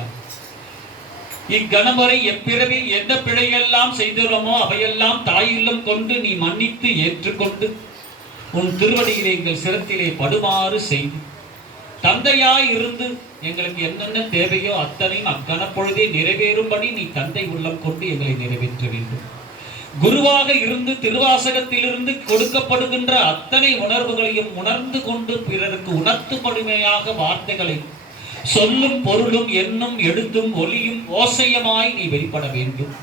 ஐயா. இக்கணவரை எப்பிறவி எந்த பிழையெல்லாம் செய்துள்ளோமோ அவையெல்லாம் தாயில்லம் கொண்டு நீ மன்னித்து ஏற்றுக்கொண்டு உன் திருவடியிலே எங்கள் சிரத்திலே படுமாறு செய்து தந்தையாய் இருந்து எங்களுக்கு என்னென்ன தேவையோ அத்தனையும் அக்கணப்பொழுதே நிறைவேறும்படி நீ தந்தை உள்ளம் கொண்டு எங்களை நிறைவேற்ற வேண்டும். குருவாக இருந்து திருவாசகத்திலிருந்து கொடுக்கப்படுகின்ற அத்தனை உணர்வுகளையும் உணர்ந்து கொண்டு பிறருக்கு உணர்த்தும்படிமையாக வார்த்தைகளை சொல்லும் பொருளும் எண்ணும் எழுத்தும் ஒலியும் ஓசையமாய் நீ வெளிப்பட வேண்டும்.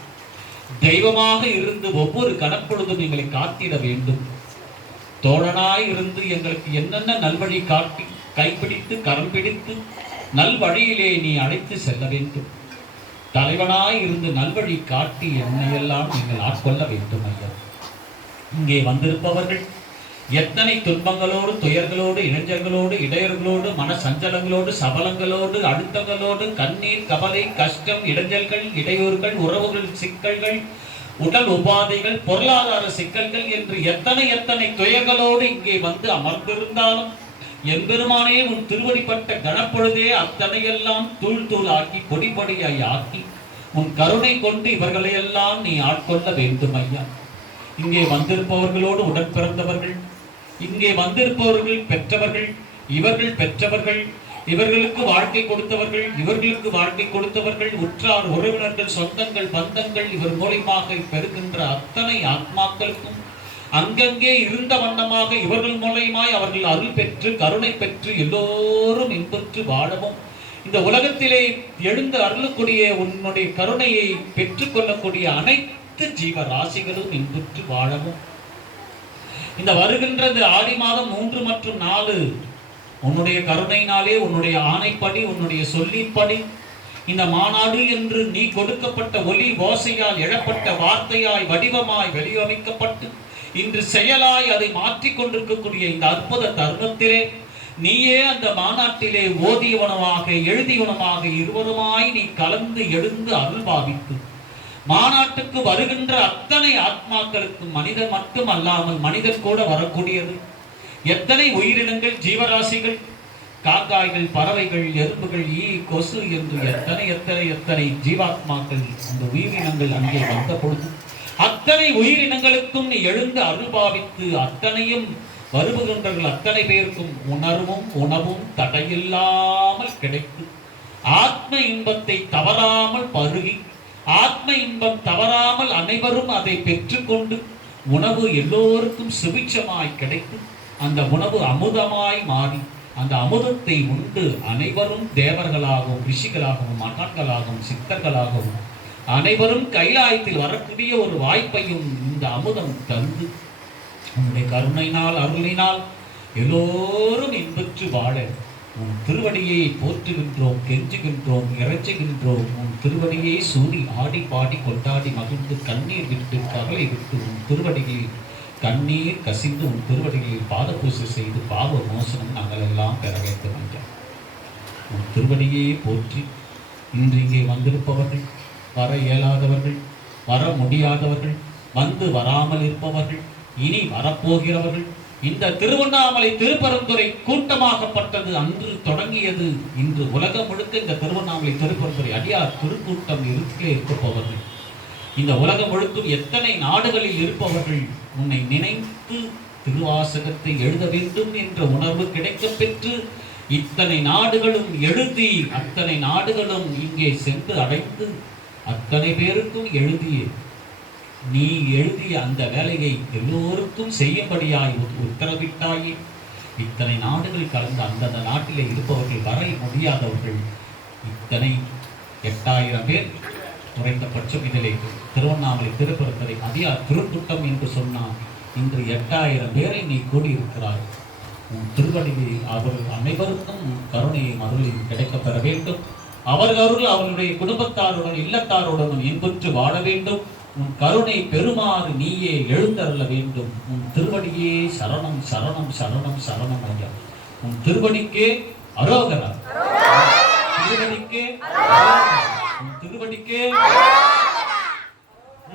தெய்வமாக இருந்து ஒவ்வொரு கணப்பொழுதும் எங்களை காத்திட வேண்டும். தோழனாய் இருந்து எங்களுக்கு என்னென்ன நல்வழி காட்டி கைப்பிடித்து கரம் பிடித்து நல்வழியிலே நீ அழைத்து செல்ல வேண்டும். தலைவனாய் இருந்து நல்வழி காட்டி என்னையெல்லாம் நீங்கள் ஆட்கொள்ள வேண்டும் ஐயா. இங்கே வந்திருப்பவர்கள் எத்தனை துன்பங்களோடு துயர்களோடு இளைஞர்களோடு இடையர்களோடு மன சஞ்சலங்களோடு சபலங்களோடு அழுத்தங்களோடு கண்ணீர் கவலை கஷ்டம் இடைஞ்சல்கள் இடையூறுகள் உறவுகள் சிக்கல்கள் உடல் உபாதைகள் பொருளாதார சிக்கல்கள் என்று எத்தனை துயர்களோடு இங்கே வந்து அமர்ந்திருந்தாலும் எம்பெருமானே உன் திருவடிப்பட்ட கணப்பொழுதே அத்தனையெல்லாம் தூள் தூள் ஆக்கி பொடி பொடியாய் ஆக்கி உன் கருணை கொண்டு இவர்களையெல்லாம் நீ ஆட்கொள்ள வேண்டும் ஐயா. இங்கே வந்திருப்பவர்களோடு உடன் பிறந்தவர்கள், இங்கே வந்திருப்பவர்கள் பெற்றவர்கள், இவர்கள் பெற்றவர்கள், இவர்களுக்கு வாழ்க்கை கொடுத்தவர்கள், இவர்களுக்கு வாழ்க்கை கொடுத்தவர்கள், உற்றார் உறவினர்கள் சொந்தங்கள் பந்தங்கள் இவர் மூலமாக பெறுகின்ற அத்தனை ஆத்மாக்களுக்கும் அங்கங்கே இருந்த வண்ணமாக இவர்கள் மூலமாய் அவர்கள் அருள் பெற்று கருணை பெற்று எல்லோரும் இன்புற்று வாழவும் இந்த உலகத்திலே எழுந்து அருளக்கூடிய உன்னுடைய கருணையை பெற்றுக் கொள்ளக்கூடிய அனைத்து ஜீவராசிகளும் இன்புற்று வாழவும் இந்த வருகின்றது ஆடி மாதம் 3 மற்றும் 4 உன்னுடைய கருணையினாலே உன்னுடைய ஆணைப்படி உன்னுடைய சொல்லின்படி இந்த மாநாடு என்று நீ கொடுக்கப்பட்ட ஒலி ஓசையால் எழப்பட்ட வார்த்தையாய் வடிவமாய் வெளியமைக்கப்பட்டு இன்று செயலாய் அதை மாற்றிக் கொண்டிருக்கக்கூடிய இந்த அற்புத தருணத்திலே நீயே அந்த மாநாட்டிலே ஓதியவனமாக எழுதியவனமாக இருவருமாய் நீ கலந்து எழுந்து அருள்பாவித்து மாநாட்டுக்கு வருகின்ற அத்தனை ஆத்மாக்களுக்கு மனிதன் மட்டும் அல்லாமல் மனிதன் கூட வரக்கூடியது எத்தனை உயிரினங்கள் ஜீவராசிகள் காக்காய்கள் பறவைகள் எறும்புகள் ஈ கொசு என்று எத்தனை ஜீவாத்மாக்கள் அந்த உயிரினங்கள் அங்கே வந்த பொழுது அத்தனை உயிரினங்களுக்கும் நீ எழுந்து அருள்பாவித்து அத்தனையும் வருபுகின்றவர்கள் அத்தனை பேருக்கும் உணர்வும் உணவும் தடையில்லாமல் கிடைத்து ஆத்ம இன்பத்தை தவறாமல் பருகி ஆத்ம இன்பம் தவறாமல் அனைவரும் அதை பெற்றுக்கொண்டு உணவு எல்லோருக்கும் சுபிட்சமாய் கிடைத்து அந்த உணவு அமுதமாய் மாறி அந்த அமுதத்தை உண்டு அனைவரும் தேவர்களாகவும் ரிஷிகளாகவும் மகான்களாகவும் சித்தர்களாகவும் அனைவரும் கைலாயத்தில் வரக்கூடிய ஒரு வாய்ப்பையும் இந்த அமுதம் தந்து உன்னுடைய கருணையினால் அருளினால் எல்லோரும் இன்பற்று வாழ உன் திருவடியை போற்றுகின்றோம், கெஞ்சுகின்றோம், இறைச்சுகின்றோம். உன் திருவடியை சூடி ஆடி பாடி கொண்டாடி மகிழ்ந்து கண்ணீர் விட்டு கவலை விட்டு உன் திருவடிகளில் கண்ணீர் கசிந்து உன் திருவடிகளில் பாத பூசை செய்து பாவ மோசனம் நாங்கள் எல்லாம் பெற வேண்டும் என்றார். உன் திருவடியை போற்றி இன்று இங்கே வந்திருப்பவர்கள், வர இயலாதவர்கள், வர முடியாதவர்கள், வந்து வராமல் இருப்பவர்கள், இனி வரப்போகிறவர்கள், இந்த திருவண்ணாமலை திருப்பரந்துரை கூட்டமாகப்பட்டது அன்று தொடங்கியது. இன்று உலகம் முழுக்க இந்த திருவண்ணாமலை திருப்பரந்துரை அடியார் திருக்கூட்டம் இருப்பவர்கள், இந்த உலகம் முழுக்கும் எத்தனை நாடுகளில் இருப்பவர்கள் உன்னை நினைத்து திருவாசகத்தை எழுத வேண்டும் என்ற உணர்வு கிடைக்க பெற்று இத்தனை நாடுகளும் எழுதி அத்தனை நாடுகளும் இங்கே சென்று அடைந்து அத்தனை பேருக்கும் நீ எழுதிய அந்த வேலையை எல்லோருக்கும் செய்யும்படியாய் உத்தரவிட்டாயே. இத்தனை நாடுகள் கலந்து அந்தந்த நாட்டிலே இருப்பவர்கள் வர முடியாதவர்கள் இத்தனை 8000 பேர் குறைந்தபட்சம் இதிலே திருவண்ணாமலை திருப்பரந்துரை அடியார் திருக்கூட்டம் என்று சொன்னால் இன்று 8000 பேரை நீ கூடியிருக்கிறாய். உன் திருவடியை அவர்கள் அனைவருக்கும் கருணையை அருளையும் கிடைக்கப்பெற வேண்டும். அவர்கள் அருள் அவர்களுடைய குடும்பத்தாருடன் இல்லத்தாருடன் இன்புற்று வாழ வேண்டும். உன் கருணை பெருமாறு நீயே எழுந்தருள வேண்டும். உன் திருவடியே சரணம் சரணம் சரணம் சரணம் ஐயா. உன் திருவடிக்கே அரோகரா, திருவடிக்கே உன் திருவடிக்கே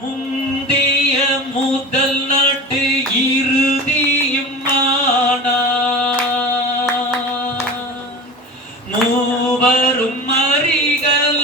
முந்திய முதல் நாட்டு இறுதியும் மூவரும் அறிகல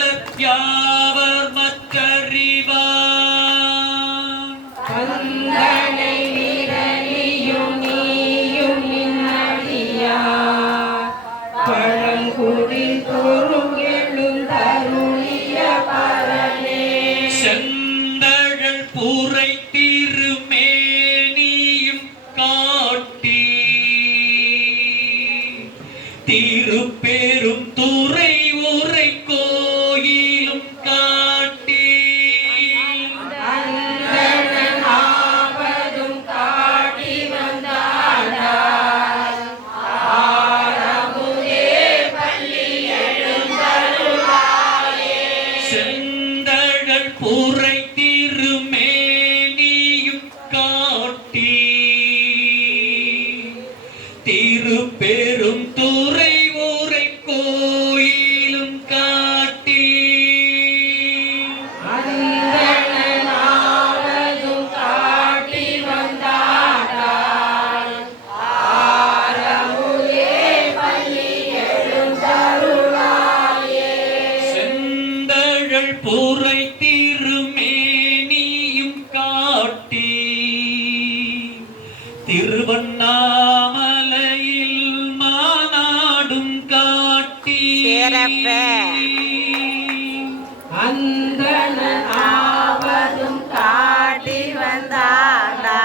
பூரை திருமேனியும் காட்டி திருவண்ணாமலையில் மாநாடும் காட்டி அந்த ஆவதும் காட்டி வந்தாண்டா